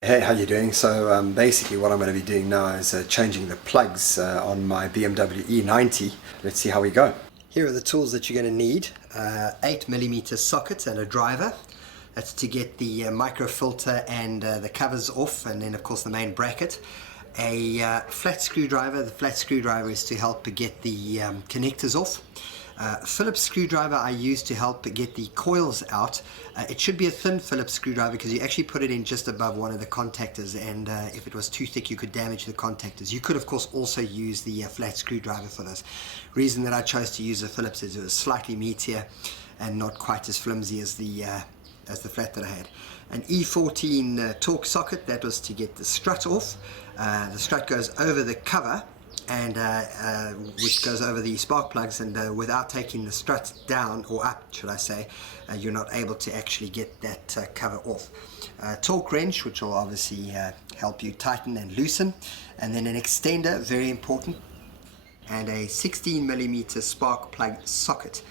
Hey, how you doing? So basically what I'm going to be doing now is changing the plugs on my BMW e90. Let's see how we go. Here are the tools that you're going to need. 8mm socket and a driver. That's to get the microfilter and the covers off, and then of course the main bracket. A flat screwdriver. The flat screwdriver is to help get the connectors off. Phillips screwdriver I use to help get the coils out. It should be a thin Phillips screwdriver because you actually put it in just above one of the contactors, and if it was too thick you could damage the contactors. You could of course also use the flat screwdriver for this. Reason that I chose to use the Phillips is it was slightly meatier and not quite as flimsy as the flat that I had. An E14 torque socket, that was to get the strut off. The strut goes over the cover, and which goes over the spark plugs, and without taking the strut down, or up should I say, you're not able to actually get that cover off. Torque wrench, which will obviously help you tighten and loosen, and then an extender, very important, and a 16mm spark plug socket.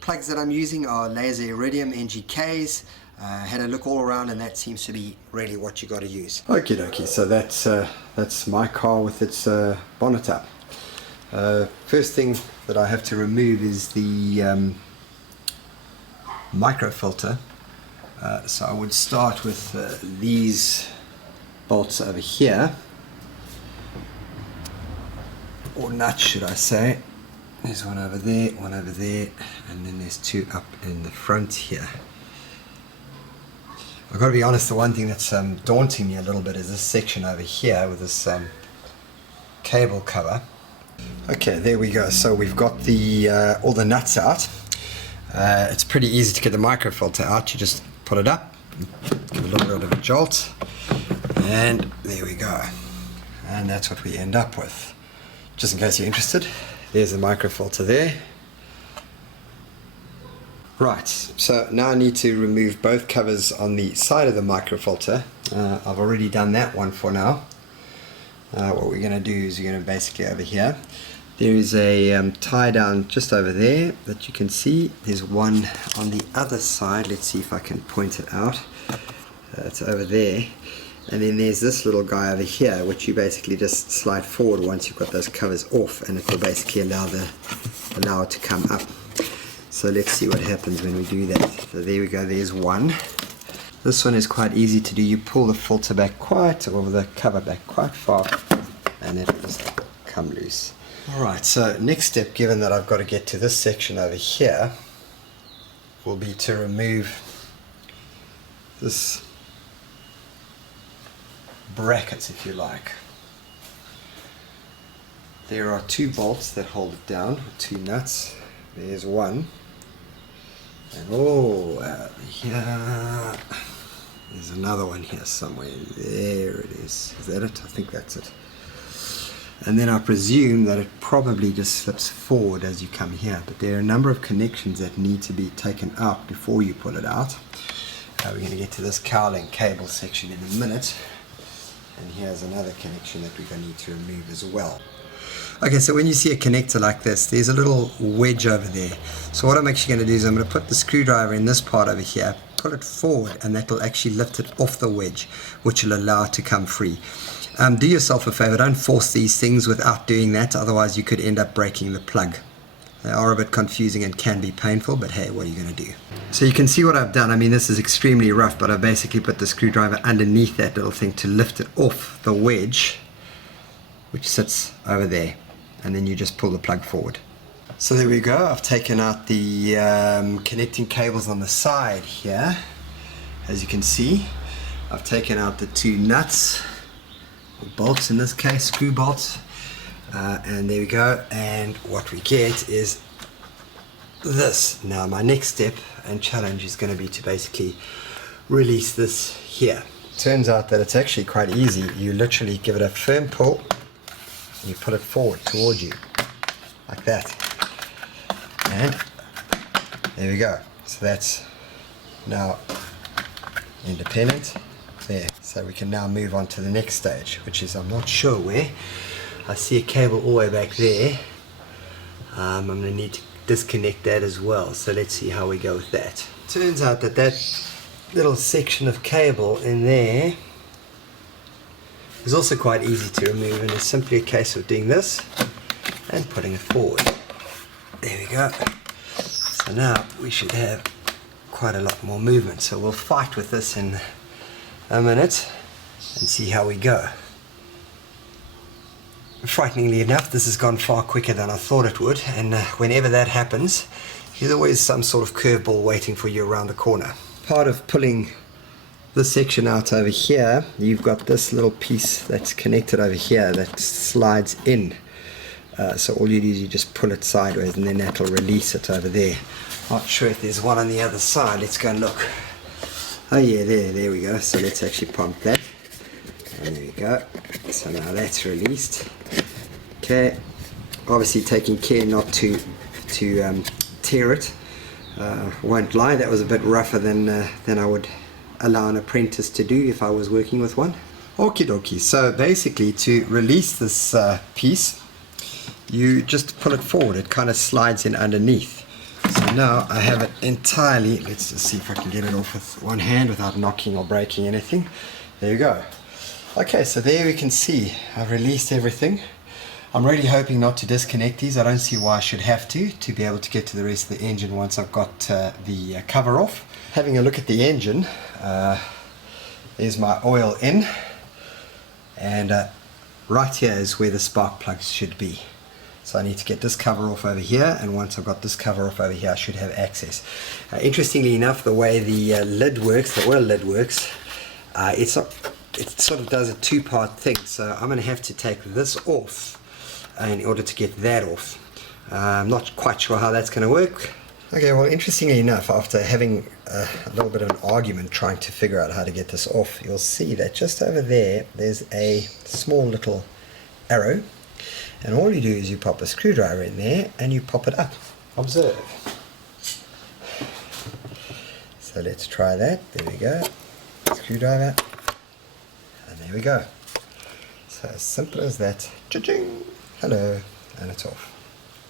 Plugs that I'm using are laser iridium NGKs. Had a look all around, and that seems to be really what you got to use. Okie dokie, so that's my car with its bonnet up. First thing that I have to remove is the microfilter. So I would start with these bolts over here, or nuts should I say. There's one over there, and then there's two up in the front here. I've got to be honest, the one thing that's daunting me a little bit is this section over here with this cable cover. Okay, there we go. So we've got the all the nuts out. It's pretty easy to get the microfilter out. You just put it up, give a little bit of a jolt, and there we go. And that's what we end up with. Just in case you're interested, there's the microfilter there. Right, so now I need to remove both covers on the side of the microfilter. I've already done that one for now. What we're going to do is we're going to basically over here, there is a tie down just over there that you can see. There's one on the other side. Let's see if I can point it out. It's over there. And then there's this little guy over here, which you basically just slide forward once you've got those covers off, and it will basically allow it to come up. So let's see what happens when we do that. So there we go, there's one. This one is quite easy to do. You pull the filter back quite, or the cover back quite far, and it will just come loose. Alright, so next step, given that I've got to get to this section over here, will be to remove this bracket, if you like. There are two bolts that hold it down, two nuts. There's one. And here, there's another one here somewhere. There it is. Is that it? I think that's it. And then I presume that it probably just slips forward as you come here. But there are a number of connections that need to be taken out before you pull it out. We're going to get to this cowling cable section in a minute. And here's another connection that we're going to need to remove as well. Okay, so when you see a connector like this, there's a little wedge over there. So what I'm actually going to do is I'm going to put the screwdriver in this part over here, pull it forward, and that will actually lift it off the wedge, which will allow it to come free. Do yourself a favor, don't force these things without doing that, otherwise you could end up breaking the plug. They are a bit confusing and can be painful, but hey, what are you going to do? So you can see what I've done. I mean, this is extremely rough, but I've basically put the screwdriver underneath that little thing to lift it off the wedge, which sits over there. And then you just pull the plug forward. So there we go, I've taken out the connecting cables on the side here. As you can see, I've taken out the two nuts, or bolts in this case, screw bolts, and there we go. And what we get is this. Now my next step and challenge is going to be to basically release this here. Turns out that it's actually quite easy. You literally give it a firm pull, you put it forward towards you, like that, and there we go. So that's now independent there. So we can now move on to the next stage, which is, I'm not sure where. I see a cable all the way back there. I'm going to need to disconnect that as well. So let's see how we go with that. Turns out that little section of cable in there is also quite easy to remove, and it's simply a case of doing this and putting it forward. There we go. So now we should have quite a lot more movement. So we'll fight with this in a minute and see how we go. Frighteningly enough, this has gone far quicker than I thought it would, and whenever that happens, there's always some sort of curveball waiting for you around the corner. Part of pulling this section out over here, you've got this little piece that's connected over here that slides in. So all you do is you just pull it sideways, and then that'll release it over there. Not sure if there's one on the other side. Let's go and look. Oh yeah, there we go. So let's actually pump that. And there we go. So now that's released. Okay. Obviously taking care not to tear it. Won't lie, that was a bit rougher than I would allow an apprentice to do if I was working with one. Okie dokie. So basically, to release this piece, you just pull it forward. It kind of slides in underneath. So now I have it entirely. Let's just see if I can get it off with one hand without knocking or breaking anything. There you go. Okay, so there we can see I've released everything. I'm really hoping not to disconnect these. I don't see why I should have to be able to get to the rest of the engine once I've got the cover off. Having a look at the engine, there's my oil in, and right here is where the spark plugs should be. So I need to get this cover off over here, and once I've got this cover off over here, I should have access. Interestingly enough, the way the lid works, the oil lid works, it sort of does a two-part thing. So I'm going to have to take this off in order to get that off. I'm not quite sure how that's going to work. Okay, well, interestingly enough, after having a little bit of an argument trying to figure out how to get this off, you'll see that just over there's a small little arrow, and all you do is you pop a screwdriver in there and you pop it up. Observe. So let's try that. There we go. Screwdriver, and there we go. So as simple as that. Cha-ching! Hello, and it's off.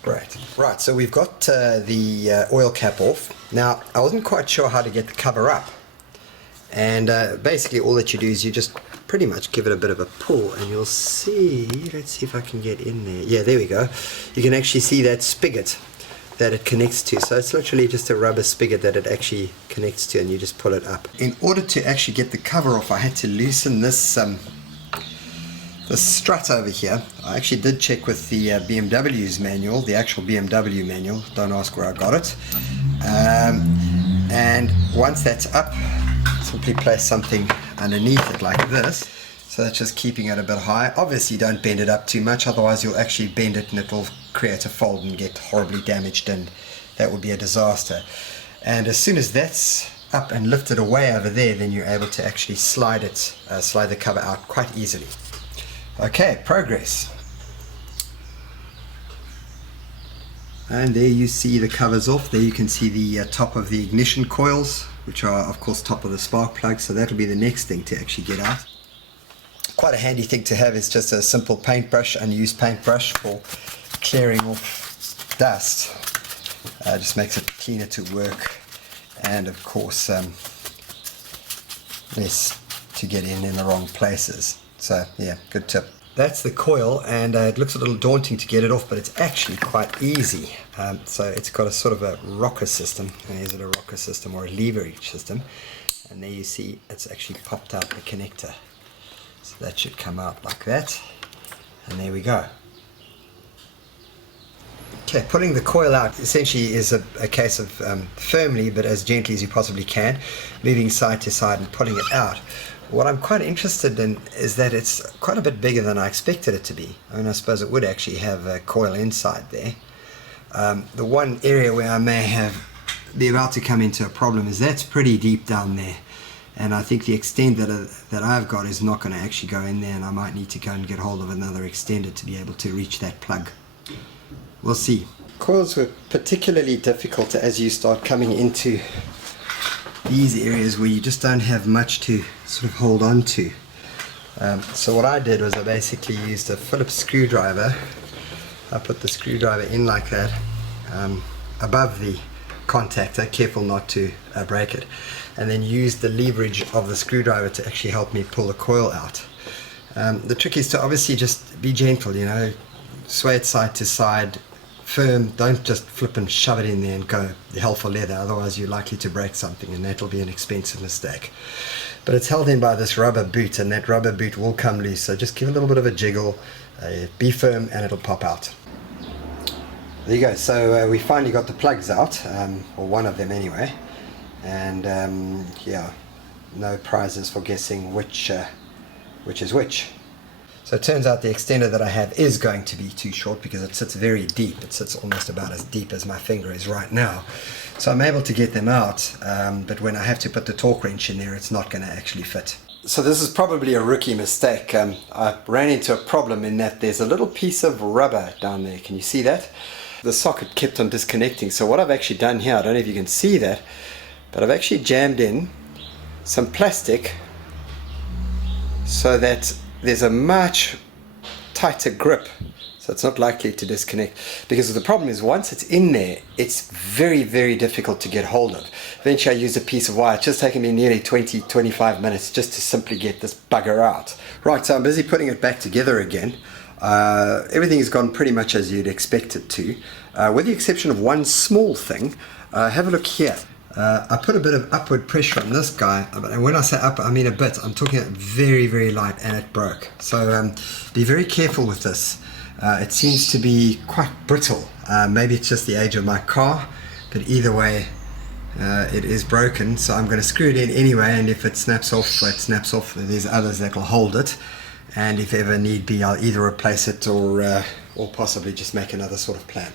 Great. Right, so we've got the oil cap off. Now, I wasn't quite sure how to get the cover up, and basically all that you do is you just pretty much give it a bit of a pull, and you'll see, let's see if I can get in there. Yeah, there we go. You can actually see that spigot that it connects to. So it's literally just a rubber spigot that it actually connects to, and you just pull it up. In order to actually get the cover off, I had to loosen this the strut over here. I actually did check with the BMW's manual, the actual BMW manual. Don't ask where I got it. And once that's up, simply place something underneath it like this. So that's just keeping it a bit high. Obviously don't bend it up too much, otherwise you'll actually bend it and it will create a fold and get horribly damaged, and that would be a disaster. And as soon as that's up and lifted away over there, then you're able to actually slide the cover out quite easily. Okay, progress. And there you see the covers off. There you can see the top of the ignition coils, which are of course top of the spark plug. So that'll be the next thing to actually get out. Quite a handy thing to have is just a simple paintbrush, unused paintbrush for clearing off dust. Just makes it cleaner to work, and of course less to get in the wrong places. So yeah, good tip. That's the coil, and it looks a little daunting to get it off, but it's actually quite easy. So it's got a sort of a rocker system. Is it a rocker system or a leverage system? And there you see it's actually popped out the connector. So that should come out like that, and there we go. Okay, putting the coil out essentially is a case of firmly, but as gently as you possibly can, moving side to side and pulling it out. What I'm quite interested in is that it's quite a bit bigger than I expected it to be. I mean, I suppose it would actually have a coil inside there. The one area where I may be about to come into a problem is that's pretty deep down there, and I think the extent that I've got is not going to actually go in there, and I might need to go and get hold of another extender to be able to reach that plug. We'll see. Coils were particularly difficult as you start coming into these areas where you just don't have much to sort of hold on to. So what I did was I basically used a Phillips screwdriver. I put the screwdriver in like that above the contactor, careful not to break it, and then use the leverage of the screwdriver to actually help me pull the coil out. The trick is to obviously just be gentle, you know, sway it side to side, firm, don't just flip and shove it in there and go hell for leather, otherwise you're likely to break something, and that will be an expensive mistake. But it's held in by this rubber boot, and that rubber boot will come loose, so just give a little bit of a jiggle, be firm, and it'll pop out. There you go. So we finally got the plugs out, or one of them anyway, and yeah, no prizes for guessing which is which. So it turns out the extender that I have is going to be too short because it sits very deep. It sits almost about as deep as my finger is right now. So I'm able to get them out, but when I have to put the torque wrench in there, it's not going to actually fit. So this is probably a rookie mistake. I ran into a problem in that there's a little piece of rubber down there. Can you see that? The socket kept on disconnecting. So what I've actually done here, I don't know if you can see that, but I've actually jammed in some plastic so that there's a much tighter grip, so it's not likely to disconnect. Because the problem is, once it's in there, it's very, very difficult to get hold of. Eventually I used a piece of wire. It's just taken me nearly 20-25 minutes just to simply get this bugger out. Right, so I'm busy putting it back together again. Everything has gone pretty much as you'd expect it to, with the exception of one small thing. Have a look here. I put a bit of upward pressure on this guy, and when I say up, I mean a bit. I'm talking very, very light, and it broke. So be very careful with this. It seems to be quite brittle. Maybe it's just the age of my car, but either way, it is broken. So I'm going to screw it in anyway, and if it snaps off, it snaps off. There's others that will hold it, and if ever need be, I'll either replace it or possibly just make another sort of plan.